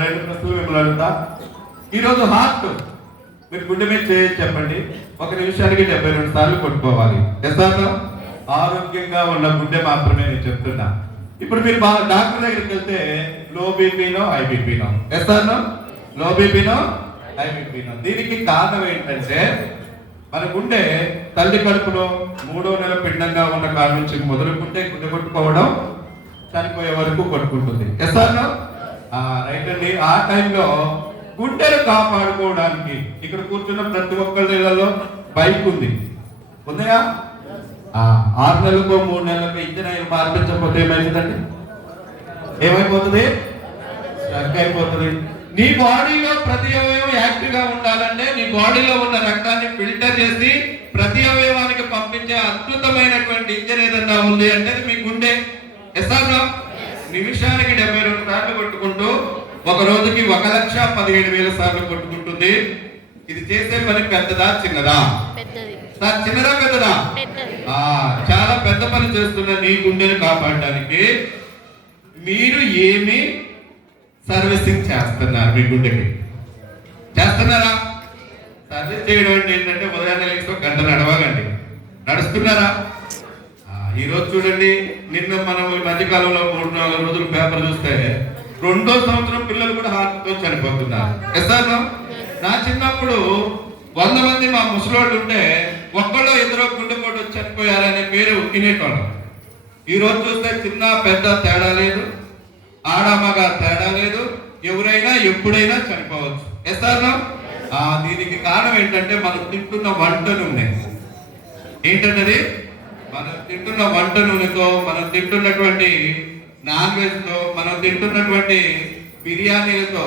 రెండు ప్రశ్నలు మిమ్మల్ని అడుగుతా. ఈరోజు హార్ట్ మీరు గుండె మీద చేయొచ్చు చెప్పండి. ఒక నిమిషానికి డెబ్బై రెండు సార్లు కొట్టుకోవాలి. ఎస్తాను ఆరోగ్యంగా ఉన్న గుండె మాత్రమే నేను చెప్తున్నా. ఇప్పుడు మీరు బాగా డాక్టర్ దగ్గరికి వెళ్తే లో బీపీనో ఐబీపీనో బీపీనో లో బీపీనో ఐబీపీనో దీనికి కారణం ఏంటంటే మన గుండె తల్లి కడుపులో మూడో నెల పిండంగా ఉన్న కారణం నుంచి మొదలుకుంటే గుండె కొట్టుకోవడం చనిపోయే వరకు కొట్టుకుంటుంది. ఎస్తాను రైట్ అండి. ఆ టైంలో గుండెను కాపాడుకోవడానికి ఇక్కడ కూర్చున్న ప్రతి ఒక్కళ్ళలో బైక్ ఉంది. ఉందా ఆరు నెలలకు మూడు నెలలకు ఇంజన్ మార్పించకపోతే ఏమైందండి ఏమైపోతుంది? స్ట్రక్ అయిపోతుంది. నీ బాడీలో ప్రతి అవయవం యాక్టివ్గా ఉండాలంటే నీ బాడీలో ఉన్న రక్తాన్ని ఫిల్టర్ చేసి ప్రతి అవయవానికి పంపించే అద్భుతమైనటువంటి ఇంజన్ ఏదన్నా ఉంది అంటే మీ గుండె. ఎస్ఆర్ నిమిషానికి డెబ్బై సార్లు కొట్టుకుంటూ ఒక రోజుకి ఒక లక్ష పదిహేడు వేల సార్లు కొట్టుకుంటుంది. ఇది చేసే పని పెద్దదా చిన్నదా? సార్ చిన్నదా పెద్దదా? చాలా పెద్ద పని చేస్తున్న నీ గుండెను కాపాడడానికి మీరు ఏమి సర్వీసింగ్ చేస్తున్నారు మీ గుండెకి? చేస్తున్నారా? సర్వీస్ చేయడం అంటే ఏంటంటే ఉదయాన్నే గంట నడవాలండి నడుస్తున్నారా? ఈరోజు చూడండి నిన్న మనం ఈ మధ్యకాలంలో మూడు నాలుగు రోజులు పేపర్ చూస్తే రెండో సంవత్సరం పిల్లలు కూడా హార్ట్తో చనిపోతున్నారు. ఎస్ఆర్ నా? చిన్నప్పుడు వంద మంది మా ముసలోళ్ళు ఉంటే ఒక్కడో ఇద్దరు గుండెపోటు వచ్చి చనిపోయారనే పేరు వినేటోళ్ళం. ఈరోజు చూస్తే చిన్న పెద్ద తేడా లేదు ఆడ మగ తేడా లేదు ఎవరైనా ఎప్పుడైనా చనిపోవచ్చు. ఎస్ఆర్ దీనికి కారణం ఏంటంటే మనం తింటున్న వంటలు ఉన్నాయి. ఏంటంటే మనం తింటున్న వంట నూనెతో మనం తింటున్నటువంటి నాన్ వెజ్తో మనం తింటున్నటువంటి బిర్యానీలతో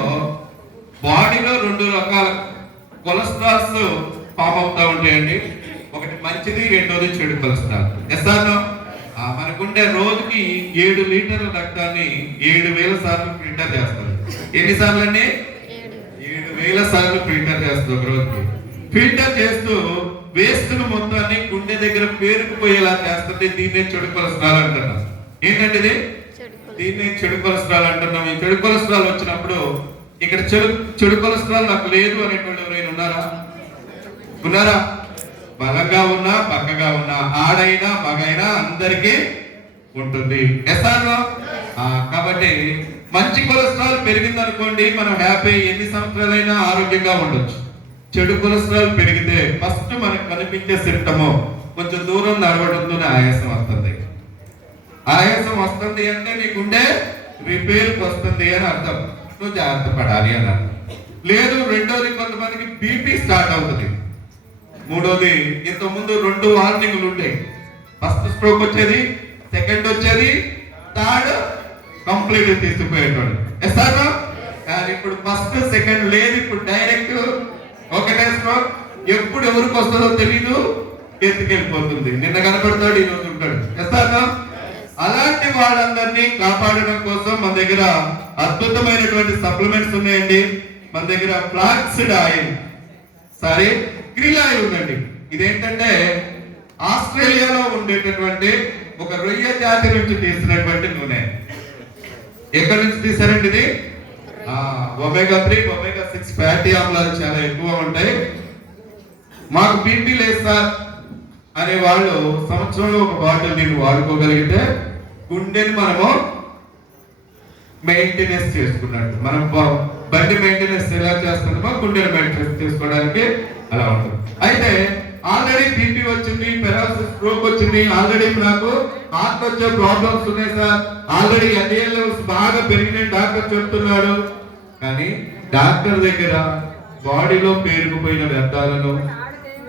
బాడీలో రెండు రకాల కొలెస్ట్రాల్స్ ఫామ్ అవుతా ఉంటాయండి. ఒకటి మంచిది రెండోది చెడు కొలెస్ట్రాల్. ఎస్ఆర్ మనకుండే రోజుకి ఏడు లీటర్ల రక్తాన్ని ఏడు వేల సార్లు ఫిల్టర్ చేస్తారు ఎన్ని సార్లు అండి ఏడు వేల సార్లు ఫిల్టర్ చేస్తుంది ఒక రోజుకి. ఫిల్టర్ చేస్తూ వేస్ట్ మొత్తాన్ని గుండె దగ్గర పేరుకుపోయేలా చేస్తుంది దీన్నే చెడు కొలెస్ట్రాల్ అంటున్నాం. ఏంటంటే దీన్ని చెడు కొలెస్ట్రాల్ అంటున్నాం. ఈ చెడు కొలెస్ట్రాల్ వచ్చినప్పుడు ఇక్కడ చెడు చెడు కొలెస్ట్రాల్ నాకు లేదు అనేటువంటి ఎవరైనా ఉన్నారా? ఉన్నారా? బలంగా ఉన్నా పక్కగా ఉన్నా ఆడైనా మగైనా అందరికీ ఉంటుంది. కాబట్టి మంచి కొలెస్ట్రాల్ పెరిగింది అనుకోండి మనం హ్యాపీ ఎన్ని సంవత్సరాలైనా ఆరోగ్యంగా ఉండొచ్చు. చెడు కొలెస్ట్రాల్ పెరిగితే కనిపించే సిమ్టము కొంచెం దూరం నడవడంతోనే ఆయాసం వస్తుంది. ఆయాసం వస్తుంది అంటే నీకుండే రిపేర్కి వస్తుంది అని అర్థం. నువ్వు జాగ్రత్త పడాలి అని అర్థం. లేదు రెండోది కొంతమందికి బీపీ స్టార్ట్ అవుతుంది. మూడోది ఇంత ముందు రెండు వార్నింగ్లు ఉంటాయి ఫస్ట్ స్ట్రోక్ వచ్చేది సెకండ్ వచ్చేది థర్డ్ కంప్లీట్ తీసుకుపోయేటోడు ఎస్ఆర్ కానీ ఇప్పుడు ఫస్ట్ సెకండ్ లేదు ఇప్పుడు డైరెక్ట్ ఒకటే స్ట్రోక్ ఎప్పుడు ఎవరికి వస్తుందో తెలీదు ఎత్తుకెళ్ళిపోతుంది. నిన్న కనపడతాడు ఈ రోజు ఉంటాడు. ఎస్ఆర్ అలాంటి వాళ్ళందరినీ కాపాడడం కోసం మన దగ్గర అద్భుతమైనటువంటి సప్లిమెంట్స్ ఉన్నాయండి. మన దగ్గర flaxseed oil sorry krill oil ఉందండి. ఇదేంటంటే ఆస్ట్రేలియాలో ఉండేటటువంటి ఒక రొయ్య జాతి నుంచి తీసినటువంటి నూనె. ఎక్కడి నుంచి తీసారండి ఇది? Omega three omega six fatty ఆమ్లాలు చాలా ఎక్కువ ఉంటాయి. మాకు పిండి లేదు సార్ అనే వాళ్ళు సంవత్సరంలో ఒక బాటిల్ దీన్ని వాడుకోగలిగితే గుండెని మనము మెయింటెనెన్స్ చేసుకున్నట్టు. మనం బండి మెయింటెనెన్స్ ఎలా చేస్తున్నామో గుండెని మెయింటెనెన్స్ చేసుకోవడానికి అలా ఉంటుంది. అయితే ఆల్రెడీ బీపీ వచ్చింది పెరాలసిస్ స్ట్రోక్ వచ్చింది ఆల్రెడీ నాకు హార్ట్ వచ్చే ప్రాబ్లమ్స్ ఉన్నాయి సార్. ఆల్రెడీ ఎన్ఏఎల్ బాగా పెరిగినాయి డాక్టర్ చెప్తున్నాడు. కానీ డాక్టర్ దగ్గర బాడీలో పేరుకుపోయిన వ్యర్థాలను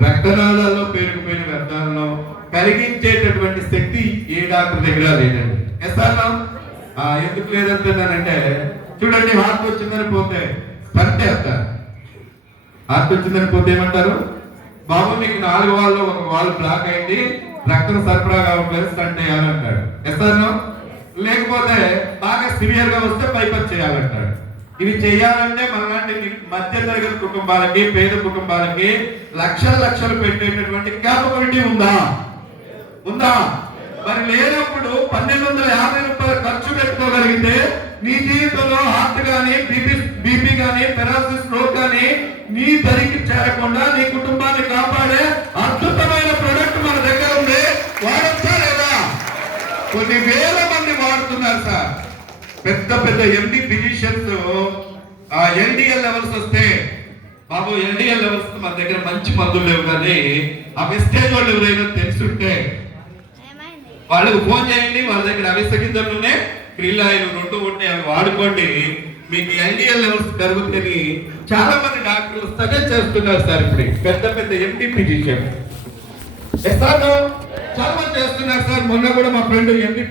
రక్తనాళాల్లో పేరుకుపోయిన వ్యర్థాలను కరిగించేటటువంటి శక్తి ఏ డాక్టర్ దగ్గర లేదండి. ఎస్ ఎందుకు లేదంటున్నానంటే చూడండి హార్ట్ వచ్చిందని పోతే స్టంట్ వేస్తారు. హార్ట్ వచ్చిందని పోతే ఏమంటారు? బాబు మీకు నాలుగు వాళ్ళు ఒక వాల్ బ్లాక్ అయింది రక్తం సరఫరా కావట్లేదు స్టంట్ వేయాలంటాడు. ఎస్తాను లేకపోతే బాగా సివియర్గా వస్తే పైపర్ చేయాలంటాడు. ఇవి చేయాలంటే మనలాంటి మధ్య తరగతి కుటుంబాలకి పేద కుటుంబాలకి లక్షల లక్షలు పెట్టేటటువంటి క్యాపబిలిటీ ఉందా? ఉందా? మరి లేనప్పుడు పన్నెండు వందల యాభై రూపాయలు ఖర్చు పెట్టుకోగలిగితే నీ జీవితంలో హార్ట్ కానీ బీపీ బీపీ కానీ పెరాసిస్ స్ట్రోక్ కానీ నీ దరికి చేరకుండా నీ కుటుంబాన్ని కాపాడే అద్భుతమైన ప్రొడక్ట్ మన దగ్గర ఉంది వాడచ్చా లేదా? కొన్ని వేల మంది వాడుతున్నారు సార్. పెద్ద పెద్ద ఎండి ఫిజిషియన్స్ ఆ ఎల్డిఎల్ లెవెల్స్ వస్తే బాబు ఎల్డిఎల్ లెవెల్స్ మన దగ్గర మంచి మందులు లేవు కానీ ఆ వెస్టేజ్ వాళ్ళు ఎవరైనా తెలుసుంటే వాళ్ళకు ఫోన్ చేయండి వాళ్ళ దగ్గర అవిసె గింజల్లోనే క్రిల్ ఆయిల్ రెండు ఉంటే అవి వాడుకోండి. మీకు ఎల్డిఎల్ లెవెల్స్ పెరుగుతుంది చాలా మంది డాక్టర్లు సజెస్ట్ చేస్తున్నారు సార్ ఇప్పుడు. పెద్ద పెద్ద ఎండి ఫిజిషియన్ చాలా మంది చేస్తున్నారు సార్. మొన్న కూడా మా ఫ్రెండ్ ఎండి